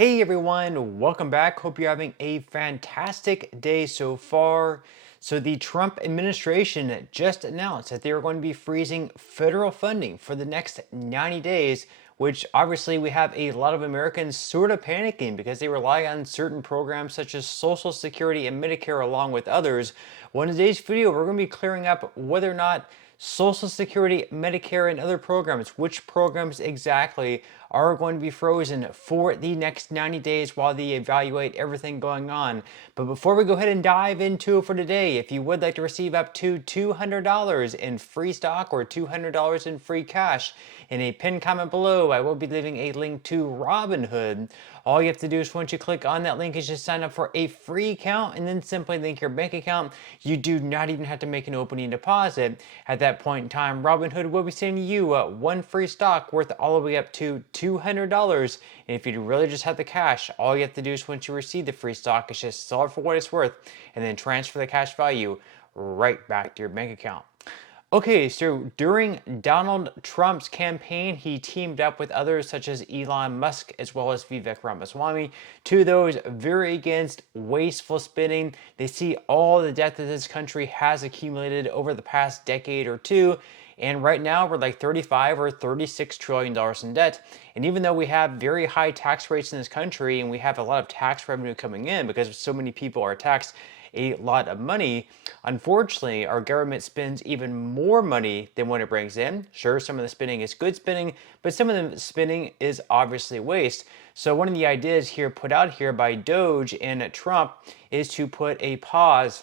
Hey everyone, welcome back. Hope you're having a fantastic day so far. So, the Trump administration just announced that they are going to be freezing federal funding for the next 90 days, which obviously we have a lot of Americans sort of panicking because they rely on certain programs such as Social Security and Medicare, along with others. Well, in today's video, we're going to be clearing up whether or not Social Security, Medicare, and other programs, which programs exactly are going to be frozen for the next 90 days while they evaluate everything going on. But before we go ahead and dive into it for today, if you would like to receive up to $200 in free stock or $200 in free cash, in a pinned comment below, I will be leaving a link to Robinhood. All you have to do is once you click on that link is just sign up for a free account and then simply link your bank account. You do not even have to make an opening deposit. At that point in time, Robinhood will be sending you one free stock worth all the way up to $200. And if you really just have the cash, all you have to do is once you receive the free stock is just sell it for what it's worth and then transfer the cash value right back to your bank account. Okay, so during Donald Trump's campaign, he teamed up with others such as Elon Musk as well as Vivek Ramaswamy. Two of those very against wasteful spending. They see all the debt that this country has accumulated over the past decade or two. And right now we're like 35 or $36 trillion in debt. And even though we have very high tax rates in this country and we have a lot of tax revenue coming in because so many people are taxed a lot of money, unfortunately, our government spends even more money than what it brings in. Sure, some of the spending is good spending, but some of the spending is obviously waste. So one of the ideas here put out here by Doge and Trump is to put a pause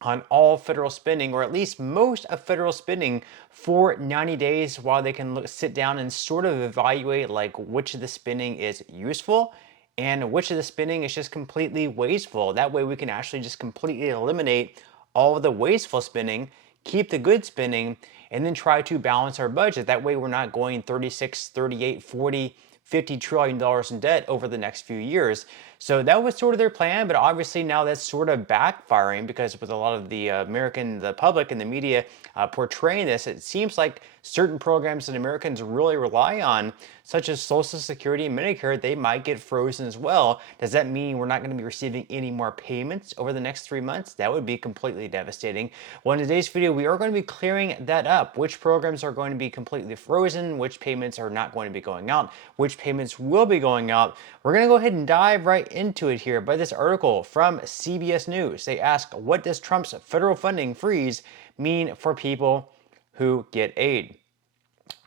on all federal spending, or at least most of federal spending, for 90 days while they can sit down and sort of evaluate like which of the spending is useful and which of the spending is just completely wasteful. That way we can actually just completely eliminate all of the wasteful spending, keep the good spending, and then try to balance our budget. That way we're not going 36, 38, 40, $50 trillion in debt over the next few years. So that was sort of their plan, but obviously now that's sort of backfiring because with a lot of the public and the media portraying this, it seems like certain programs that Americans really rely on, such as Social Security and Medicare, they might get frozen as well. Does that mean we're not going to be receiving any more payments over the next 3 months? That would be completely devastating. Well, in today's video, we are going to be clearing that up. Which programs are going to be completely frozen, which payments are not going to be going out, which payments will be going out. We're going to go ahead and dive right into it here by this article from CBS News. They ask, what does Trump's federal funding freeze mean for people who get aid?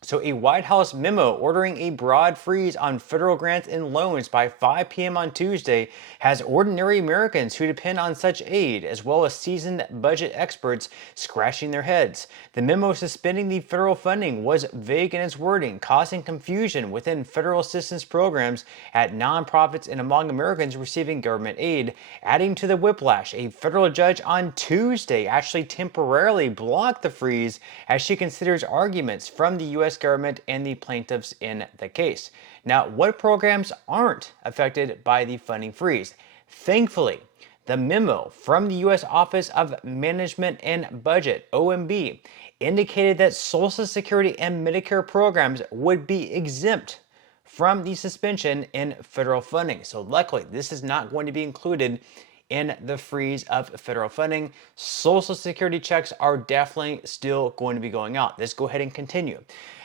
So a White House memo ordering a broad freeze on federal grants and loans by 5 p.m. on Tuesday has ordinary Americans who depend on such aid, as well as seasoned budget experts, scratching their heads. The memo suspending the federal funding was vague in its wording, causing confusion within federal assistance programs at nonprofits and among Americans receiving government aid. Adding to the whiplash, a federal judge on Tuesday actually temporarily blocked the freeze as she considers arguments from the U.S. government and the plaintiffs in the case. Now, what programs aren't affected by the funding freeze? Thankfully, the memo from the U.S. Office of Management and Budget, OMB, indicated that Social Security and Medicare programs would be exempt from the suspension in federal funding. So luckily, this is not going to be included in the freeze of federal funding. Social Security checks are definitely still going to be going out. Let's go ahead and continue.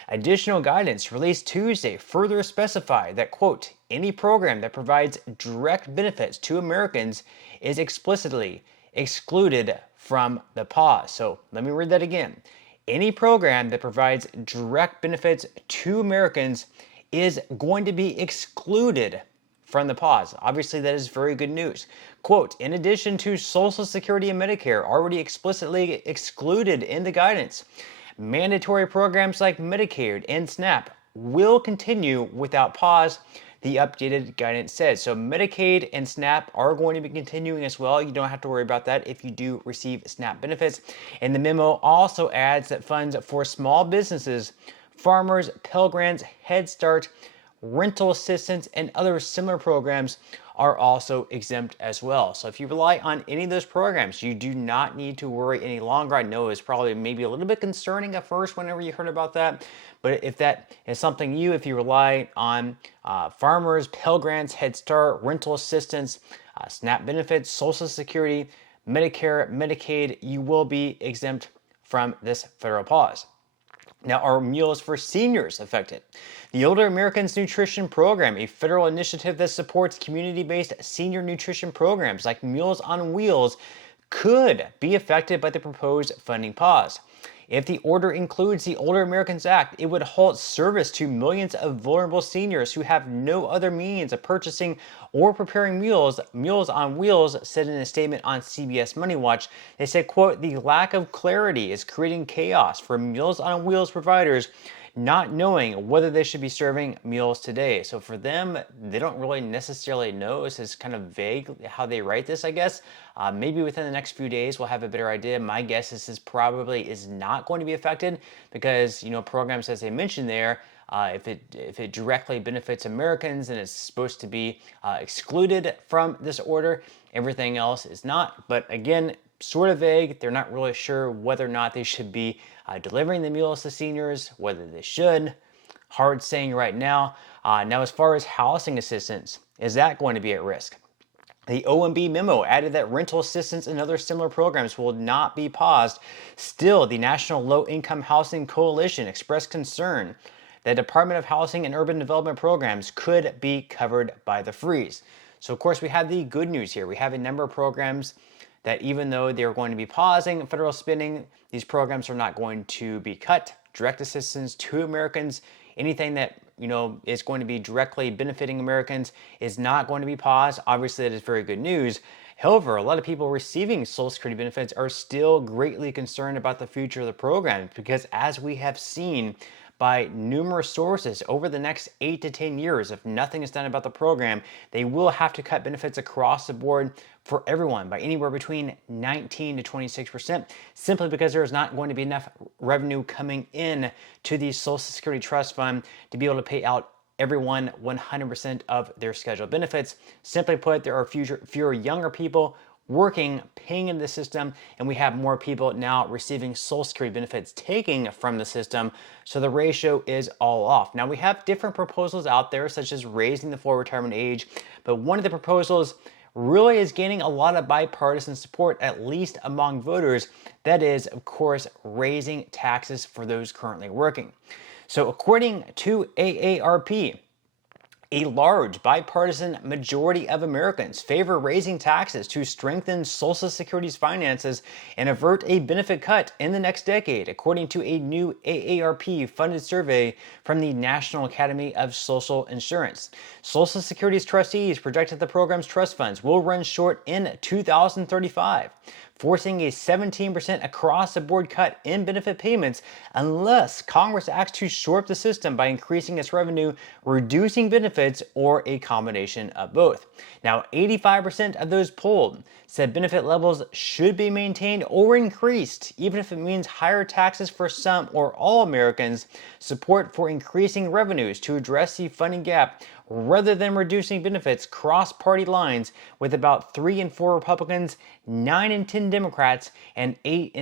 Additional guidance released Tuesday further specified that, quote, any program that provides direct benefits to Americans is explicitly excluded from the pause. So let me read that again. Any program that provides direct benefits to Americans is going to be excluded from the pause. Obviously, that is very good news. Quote, in addition to Social Security and Medicare already explicitly excluded in the guidance, mandatory programs like Medicaid and SNAP will continue without pause, the updated guidance says. So Medicaid and SNAP are going to be continuing as well. You don't have to worry about that if you do receive SNAP benefits. And the memo also adds that funds for small businesses, farmers, Pell Grants, Head Start, rental assistance, and other similar programs are also exempt as well. So if you rely on any of those programs, you do not need to worry any longer. I know it's probably maybe a little bit concerning at first whenever you heard about that, But if that is something if you rely on farmers, Pell Grants, Head Start, rental assistance, SNAP benefits, Social Security, Medicare, Medicaid, you will be exempt from this federal pause. Now, are meals for seniors affected? The Older Americans Nutrition Program, a federal initiative that supports community-based senior nutrition programs like Meals on Wheels, could be affected by the proposed funding pause. If the order includes the Older Americans Act, it would halt service to millions of vulnerable seniors who have no other means of purchasing or preparing meals. Meals on Wheels said in a statement on CBS Money Watch, they said, quote, "The lack of clarity is creating chaos for Meals on Wheels providers, not knowing whether they should be serving meals today." So for them, they don't really necessarily know. This is kind of vague how they write this, I guess. Maybe within the next few days, we'll have a better idea. My guess is this probably is not going to be affected because, programs, as they mentioned there, if it directly benefits Americans and it's supposed to be excluded from this order, everything else is not. But again, sort of vague. They're not really sure whether or not they should be delivering the meals to seniors, whether they should. Hard saying right now. Now, as far as housing assistance, is that going to be at risk? The OMB memo added that rental assistance and other similar programs will not be paused. Still, the National Low Income Housing Coalition expressed concern that Department of Housing and Urban Development programs could be covered by the freeze. So, of course, we have the good news here. We have a number of programs that even though they're going to be pausing federal spending, these programs are not going to be cut. Direct assistance to Americans, anything that is going to be directly benefiting Americans is not going to be paused. Obviously, that is very good news. However, a lot of people receiving Social Security benefits are still greatly concerned about the future of the program because, as we have seen by numerous sources, over the next 8 to 10 years, if nothing is done about the program, they will have to cut benefits across the board for everyone by anywhere between 19 to 26%, simply because there is not going to be enough revenue coming in to the Social Security Trust Fund to be able to pay out everyone 100% of their scheduled benefits. Simply put, there are fewer younger people working, paying into the system, and we have more people now receiving Social Security benefits taking from the system, so the ratio is all off. Now, we have different proposals out there, such as raising the full retirement age, but one of the proposals really is gaining a lot of bipartisan support, at least among voters. That is, of course, raising taxes for those currently working. So according to AARP, a large bipartisan majority of Americans favor raising taxes to strengthen Social Security's finances and avert a benefit cut in the next decade, according to a new AARP-funded survey from the National Academy of Social Insurance. Social Security's trustees project that the program's trust funds will run short in 2035, forcing a 17% across-the-board cut in benefit payments unless Congress acts to shore up the system by increasing its revenue, reducing benefits, or a combination of both. Now, 85% of those polled said benefit levels should be maintained or increased, even if it means higher taxes for some or all Americans. Support for increasing revenues to address the funding gap rather than reducing benefits cross party lines, with about 3 in 4 Republicans, 9 in 10 Democrats, and 8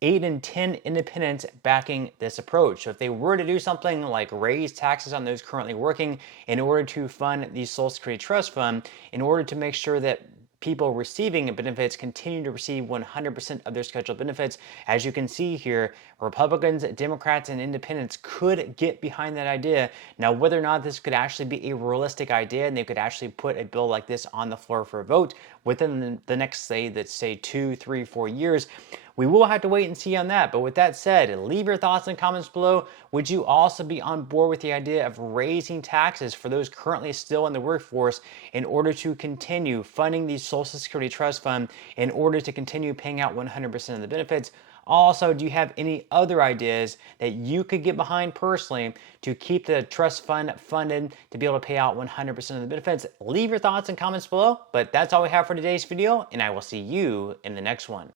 in 10 independents backing this approach. So if they were to do something like raise taxes on those currently working in order to fund the Social Security Trust Fund, in order to make sure that people receiving benefits continue to receive 100% of their scheduled benefits, as you can see here, Republicans, Democrats, and independents could get behind that idea. Now, whether or not this could actually be a realistic idea and they could actually put a bill like this on the floor for a vote within the next, say 2, 3, 4 years, we will have to wait and see on that. But with that said, leave your thoughts in the comments below. Would you also be on board with the idea of raising taxes for those currently still in the workforce in order to continue funding the Social Security Trust Fund, in order to continue paying out 100% of the benefits? Also, do you have any other ideas that you could get behind personally to keep the trust fund funded to be able to pay out 100% of the benefits? Leave your thoughts and comments below. But that's all we have for today's video, and I will see you in the next one.